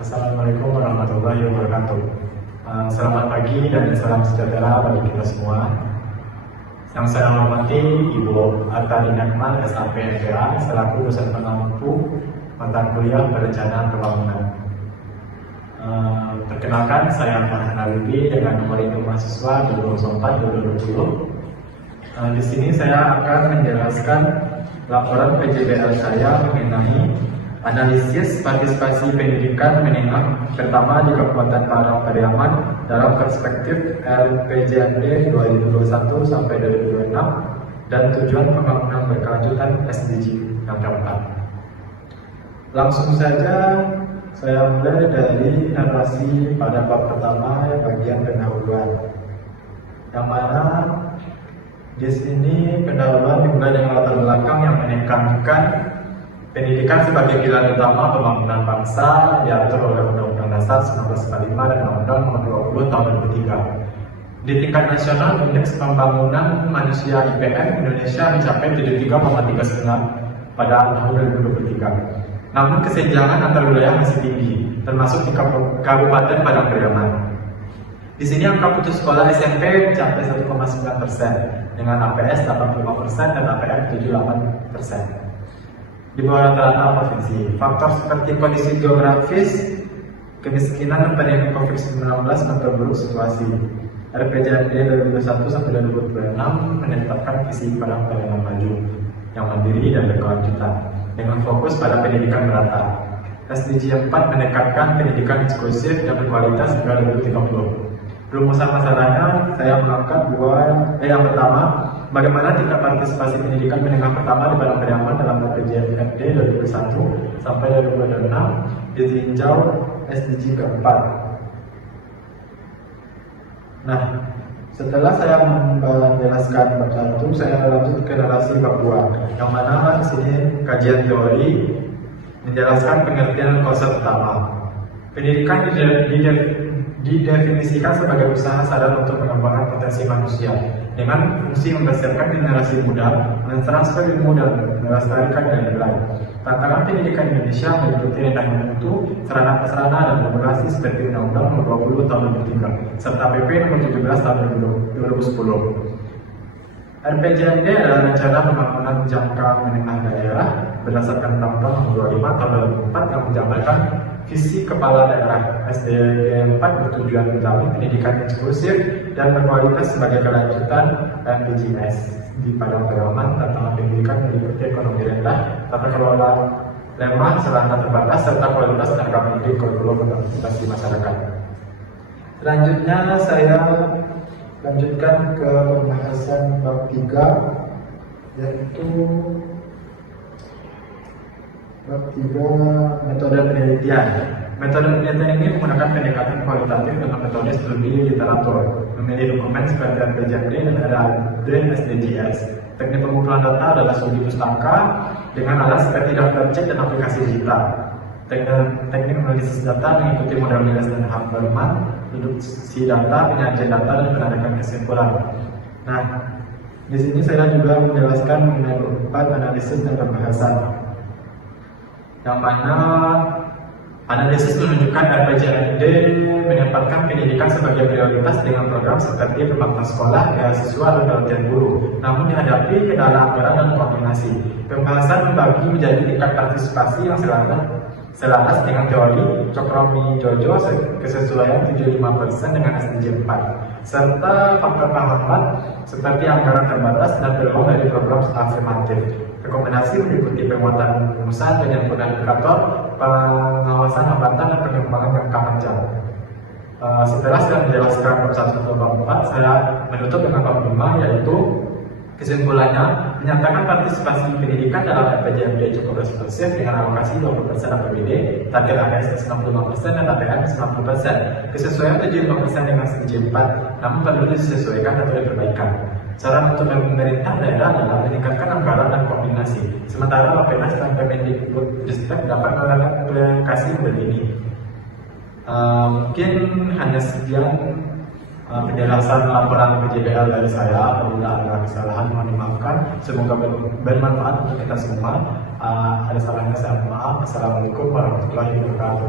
Assalamualaikum warahmatullahi wabarakatuh. Selamat pagi dan salam sejahtera bagi kita semua. Yang saya hormati Ibu Artani Nakmal, SAP MPA, selaku dosen pengampu mata kuliah perencanaan pembangunan. Perkenalkan, saya Farhan Alibi dengan nomor induk mahasiswa 2004-2020. Di sini saya akan menjelaskan laporan PJBL saya mengenai analisis partisipasi pendidikan menengah pertama di Kabupaten Pariaman dalam perspektif RPJMD 2021 sampai 2026 dan tujuan pembangunan berkelanjutan SDG yang keempat. Langsung saja saya mulai dari narasi pada bab pertama bagian pendahuluan, yang mana di sini pendahuluan dimulai dengan latar belakang yang menekankan pendidikan sebagai pilar utama pembangunan bangsa diatur oleh Undang-Undang Dasar 1945 dan Undang-Undang Nomor 20 Tahun 2003. Di tingkat nasional, indeks pembangunan manusia IPM Indonesia mencapai 73,39 pada tahun 2023. Namun kesenjangan antar wilayah masih tinggi, termasuk di Kabupaten Padang Pariaman. Di sini angka putus sekolah SMP mencapai 1,9% dengan APS 85% dan APM 78%. Di bawah rata-rata provinsi. Faktor seperti kondisi geografis, kemiskinan, dan pandemi COVID-19 memperburuk situasi. RPJMD 2021 sampai 2026 menetapkan visi Padang Pariaman maju yang mandiri dan berkelanjutan dengan fokus pada pendidikan merata. SDG 4 menekankan pendidikan inklusif dan berkualitas hingga 2030. Rumusan masalahnya saya mengangkat yang pertama, bagaimana tingkat partisipasi pendidikan menengah pertama di Padang Pariaman dalam RPJMD 2021 sampai 2026 ditinjau SDG keempat. Nah, setelah saya menjelaskan bab 1, saya lanjut ke narasi bab 2, yang mana di sini kajian teori menjelaskan pengertian konsep utama. Pendidikan didefinisikan sebagai usaha sadar untuk mengembangkan potensi manusia dengan fungsi mempersiapkan generasi muda, mentransfer ilmu dan melestarikan nilai. Tantangan pendidikan Indonesia meliputi rendahnya mutu, sarana-prasarana dan demokrasi seperti Undang-Undang Nomor 20 Tahun 2003 serta PP Nomor 17 Tahun 2010. RPJMD adalah rencana pembangunan jangka menengah daerah berdasarkan Undang-Undang Nomor 25 Tahun 2004 yang menjabarkan visi kepala daerah. SDG 4 bertujuan menjamin pendidikan inklusif dan berkualitas sebagai kelanjutan MPJS di Padang Pariaman. Tantangan pendidikan meliputi ekonomi rendah, tata kelola lemah, sarana terbatas, serta kualitas tenaga pendidik, kurikulum dan aktivitas di masyarakat. Selanjutnya saya lanjutkan ke pembahasan bab 3, yaitu bab 3 metode penelitian. Metode penelitian ini menggunakan pendekatan kualitatif dengan metode studi literatur, memilih dokumen seperti RPJMD dan RAD SDGs. Teknik pengumpulan data adalah studi pustaka dengan alat seperti daftar cek dan aplikasi digital. Teknik analisis data mengikuti model Miles dan Habermas, reduksi data, penyajian data, dan penarikan kesimpulan. Nah, di sini saya juga menjelaskan mengenai beberapa analisis dan pembahasan, yang mana analisis menunjukkan RPJMD menempatkan pendidikan sebagai prioritas dengan program seperti pembangunan sekolah, beasiswa, dan pelatihan guru. Namun dihadapi kendala anggaran dan koordinasi. Pembahasan membagi menjadi tingkat partisipasi yang selaras dengan teori Cokromi Jojo kesesuaian 75% dengan SDG 4, serta faktor penghambat seperti anggaran terbatas dan peluang dari program afirmatif. Rekomendasi meliputi penguatan rumusan, penyempurnaan indikator, pengawasan hambatan, dan pengembangan jangka panjang. Setelah saya menjelaskan bab 1 atau bab 4, saya menutup dengan bab 5, yaitu kesimpulannya menyatakan partisipasi pendidikan dalam RPJMD cukup responsif dengan alokasi 20% APBD, target APS 65% dan APM 90%. Kesesuaian 75% dengan SDG 4, namun perlu disesuaikan atau diperbaikan. Cara untuk pemerintah daerah adalah meningkatkan anggaran dan koordinasi. Sementara Bappenas dan Kemendikbudristek dapat melakukan aplikasi model ini. Mungkin hanya sekian penjelasan laporan PJBL dari saya. Apabila ada kesalahan mohon dimaafkan. Semoga bermanfaat untuk kita semua. Ada salahnya saya mohon maaf. Assalamualaikum warahmatullahi wabarakatuh.